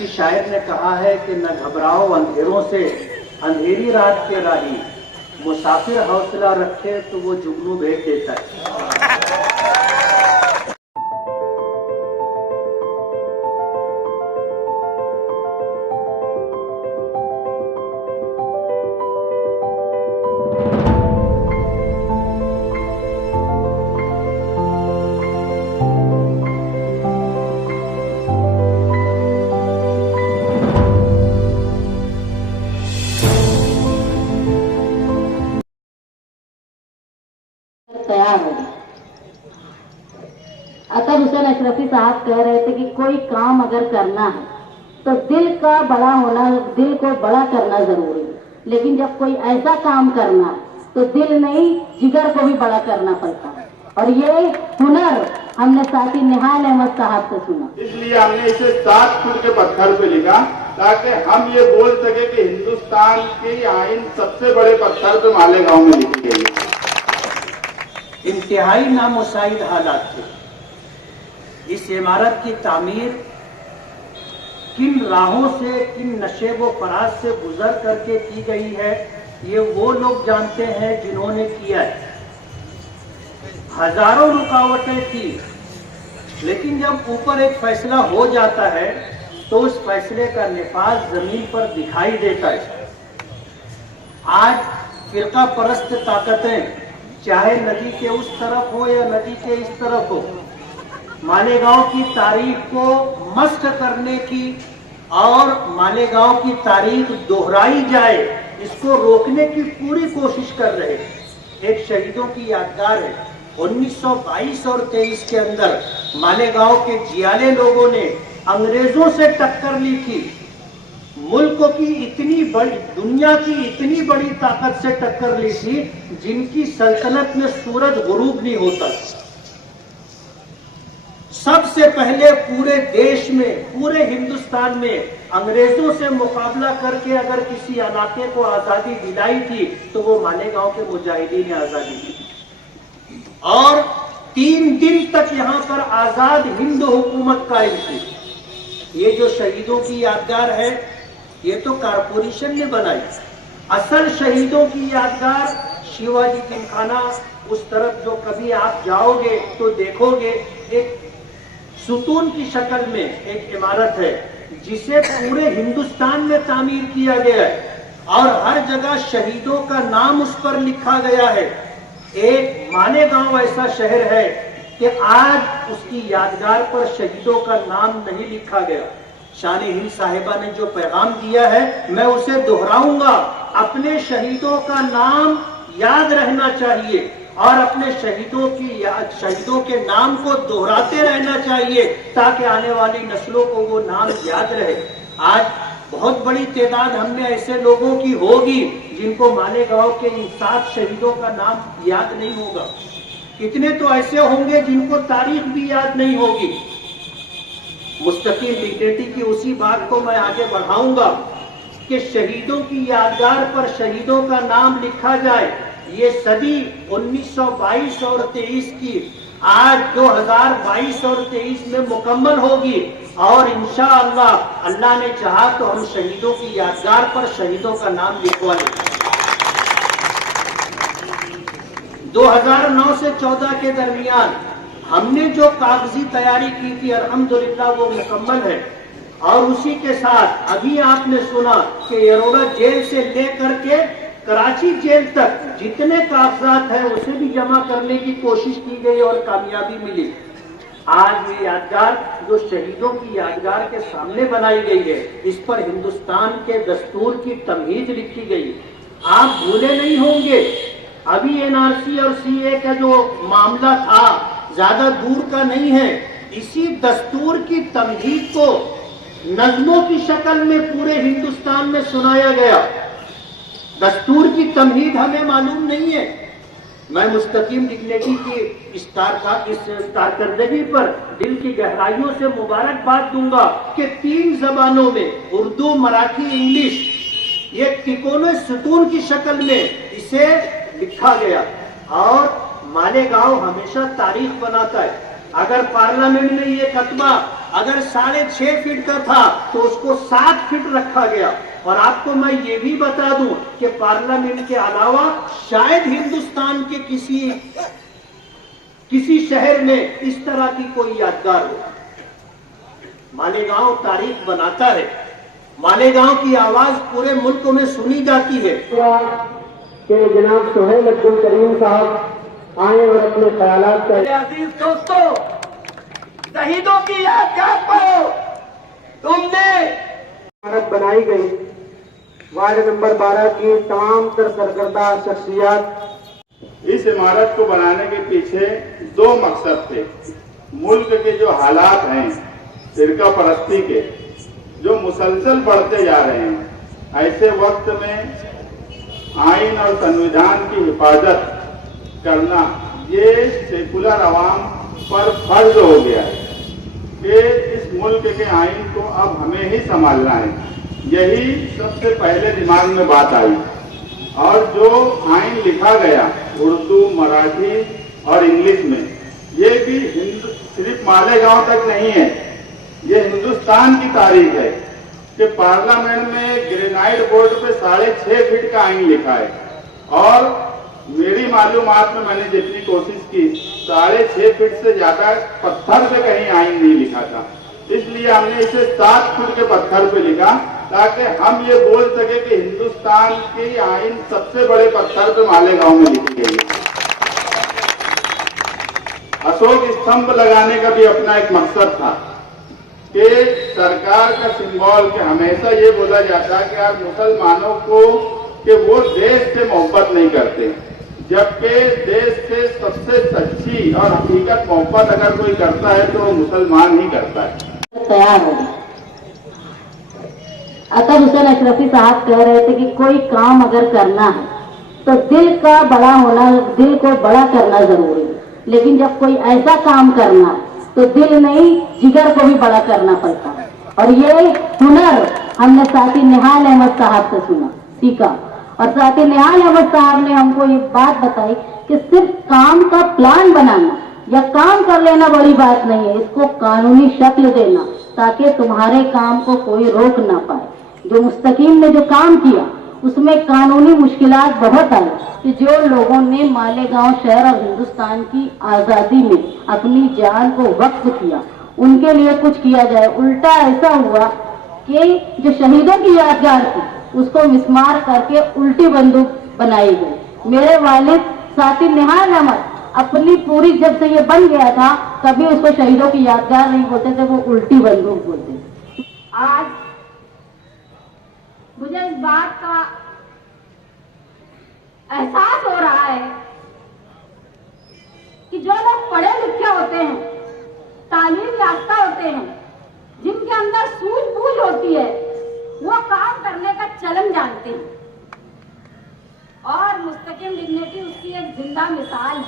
किसी शायर ने कहा है कि न घबराओ अंधेरों से, अंधेरी रात के राही, मुसाफिर हौसला रखे तो वो जुगनू भेज देता है। तैयार हो। अतर हुसैन अशरफी साहब कह रहे थे कि कोई काम अगर करना है तो दिल का बड़ा होना, दिल को बड़ा करना जरूरी है, लेकिन जब कोई ऐसा काम करना है तो दिल नहीं जिगर को भी बड़ा करना पड़ता है। और ये हुनर हमने साथी निहाल अहमद साहब से सुना, इसलिए हमने इसे 7 फुट के पत्थर पे लिखा ताकि हम ये बोल सके कि हिंदुस्तान की आइन सबसे बड़े पत्थर पे मालेगांव में लिखी गई है। इंतहाई नामुसाइद हालात थे। इस इमारत की तामीर किन राहों से, किन नशेबो फराज से गुजर करके की गई है, ये वो लोग जानते हैं जिन्होंने किया है। हजारों रुकावटें थी, लेकिन जब ऊपर एक फैसला हो जाता है तो उस फैसले का निफाज जमीन पर दिखाई देता है। आज फिरका परस्त ताकतें चाहे नदी के उस तरफ हो या नदी के इस तरफ हो, मालेगांव की तारीख को मस्क करने की और मालेगांव की तारीख दोहराई जाए, इसको रोकने की पूरी कोशिश कर रहे हैं। एक शहीदों की यादगार है। 1922 और 23 के अंदर मालेगांव के जियाले लोगों ने अंग्रेजों से टक्कर ली थी। मुल्क की इतनी बड़ी, दुनिया की इतनी बड़ी ताकत से टक्कर ली थी जिनकी सल्तनत में सूरज गुरूब नहीं होता। सबसे पहले पूरे देश में, पूरे हिंदुस्तान में अंग्रेजों से मुकाबला करके अगर किसी इलाके को आजादी दिलाई थी तो वो मालेगांव के मुजाहिदीन ने आजादी दी। और 3 दिन तक यहां पर आजाद हिंद हुकूमत कायम थी। ये जो शहीदों की यादगार है, ये तो कारपोरेशन ने बनाई। असल शहीदों की यादगार शिवाजी जिमखाना, उस तरफ जो कभी आप जाओगे तो देखोगे एक सुतून की शक्ल में एक इमारत है जिसे पूरे हिंदुस्तान में तामीर किया गया है और हर जगह शहीदों का नाम उस पर लिखा गया है। एक मालेगांव ऐसा शहर है कि आज उसकी यादगार पर शहीदों का नाम नहीं लिखा गया। शान हिंद साहिबा ने जो पैगाम दिया है मैं उसे दोहराऊंगा। अपने शहीदों का नाम याद रहना चाहिए और अपने शहीदों के नाम को दोहराते रहना चाहिए ताकि आने वाली नस्लों को वो नाम याद रहे। आज बहुत बड़ी तादाद हमने ऐसे लोगों की होगी जिनको मालेगांव के इन 7 शहीदों का नाम याद नहीं होगा। कितने तो ऐसे होंगे जिनको तारीख भी याद नहीं होगी। मुस्तकीम डिग्निटी की उसी बात को मैं आगे बढ़ाऊंगा कि शहीदों की यादगार पर शहीदों का नाम लिखा जाए। ये सदी 1922 और 23 की आज 2022 और 23 में मुकम्मल होगी और इंशाअल्लाह अल्लाह ने चाहा तो हम शहीदों की यादगार पर शहीदों का नाम लिखवा लेंगे। 2009 से 14 के दरमियान हमने जो कागजी तैयारी की थी अल्हम्दुलिल्लाह वो मुकम्मल है। और उसी के साथ अभी आपने सुना कि अरोड़ा जेल से लेकर के कराची जेल तक जितने कागजात हैं उसे भी जमा करने की कोशिश की गई और कामयाबी मिली। आज ये यादगार जो शहीदों की यादगार के सामने बनाई गई है, इस पर हिंदुस्तान के दस्तूर की तमहीद लिखी गई। आप भूले नहीं होंगे, अभी एनआरसी और सीए का जो मामला था ज्यादा दूर का नहीं है। इसी दस्तूर की तमहीद को नज़्मों की शक्ल में पूरे हिंदुस्तान में सुनाया गया। दस्तूर की तमहीद हमें मालूम नहीं है। मैं मुस्तकीम डिग्निटी की इस कारकर्दगी पर दिल की गहराइयों से मुबारकबाद दूंगा कि 3 जबानों में उर्दू, मराठी, इंग्लिश, ये तिकोने सुतून की शक्ल में इसे लिखा गया। और मालेगांव हमेशा तारीख बनाता है। अगर पार्लियामेंट में ये कतबा अगर 6.5 फीट का था तो उसको 7 फीट रखा गया। और आपको मैं ये भी बता दूं कि पार्लियामेंट के अलावा शायद हिंदुस्तान के किसी शहर में इस तरह की कोई यादगार हो। मालेगांव तारीख बनाता है, मालेगांव की आवाज पूरे मुल्क में सुनी जाती है। कि जनाब सुहेल अब्दुल करीम साहब आए और अपने ख्यालात का। अजीज दोस्तों, शहीदों की यादगार पर तुमने इमारत बनाई गई। वार्ड नंबर 12 की तमाम सरकर्दा शख्सियात। इस इमारत को बनाने के पीछे 2 मकसद थे। मुल्क के जो हालात हैं फिरका परस्ती के, जो मुसलसल बढ़ते जा रहे हैं, ऐसे वक्त में आइन और संविधान की हिफाजत करना ये सेकुलर अवाम पर फर्ज हो गया है कि इस मुल्क के आइन को अब हमें ही संभालना है। यही सबसे पहले दिमाग में बात आई। और जो आइन लिखा गया उर्दू, मराठी और इंग्लिश में, ये भी सिर्फ मालेगांव तक नहीं है, ये हिंदुस्तान की तारीख है कि पार्लियामेंट में ग्रेनाइट बोर्ड पे 6.5 फीट का आइन लिखा है। और मेरी मालूमात में मैंने जितनी कोशिश की, 6.5 फीट से ज्यादा पत्थर पे कहीं आइन नहीं लिखा था। इसलिए हमने इसे 7 फुट के पत्थर पे लिखा, ताकि हम ये बोल सके कि हिंदुस्तान की आइन सबसे बड़े पत्थर पे मालेगांव में लिखी गई है। अशोक स्तंभ लगाने का भी अपना एक मकसद था कि सरकार का सिंबल, कि हमेशा ये बोला जाता है कि आप मुसलमानों को कि वो देश से मोहब्बत नहीं करते, जबकि देश से सबसे सच्ची और हकीकत मोहब्बत अगर कोई करता है तो वो मुसलमान ही करता है। तैयार हो। अतर हुसैन अशरफी साहब कह रहे थे कि कोई काम अगर करना है तो दिल का बड़ा होना, दिल को बड़ा करना जरूरी है। लेकिन जब कोई ऐसा काम करना है तो दिल नहीं, जिगर को भी बड़ा करना पड़ता है। और ये हुनर हमने साथी निहाल अहमद साहब से सुना, सीखा। और साथी निहाल अहमद साहब ने हमको ये बात बताई कि सिर्फ काम का प्लान बनाना या काम कर लेना बड़ी बात नहीं है, इसको कानूनी शक्ल देना ताकि तुम्हारे काम को कोई रोक ना पाए। जो मुस्तकीम ने जो काम किया उसमें कानूनी मुश्किलात बहुत आई कि जो लोगों ने मालेगांव शहर और हिंदुस्तान की आज़ादी में अपनी जान को वक्फ किया, उनके लिए कुछ किया जाए। उल्टा ऐसा हुआ कि जो शहीदों की यादगार थी उसको मिस्मार करके उल्टी बंदूक बनाई गई। मेरे वालिद साथी निहाल अहमद अपनी पूरी, जब से ये बन गया था, कभी उसको शहीदों की यादगार नहीं बोलते थे, वो उल्टी बंदूक बोलते थे। आज मुझे इस बात का एहसास हो रहा है कि जो लोग पढ़े लिखे होते हैं, तालीम याफ्ता होते हैं, जिनके अंदर सूझबूझ होती है, वो काम करने का चलन जानते हैं। और मुस्तकिम डिग्निटी उसकी एक जिंदा मिसाल है।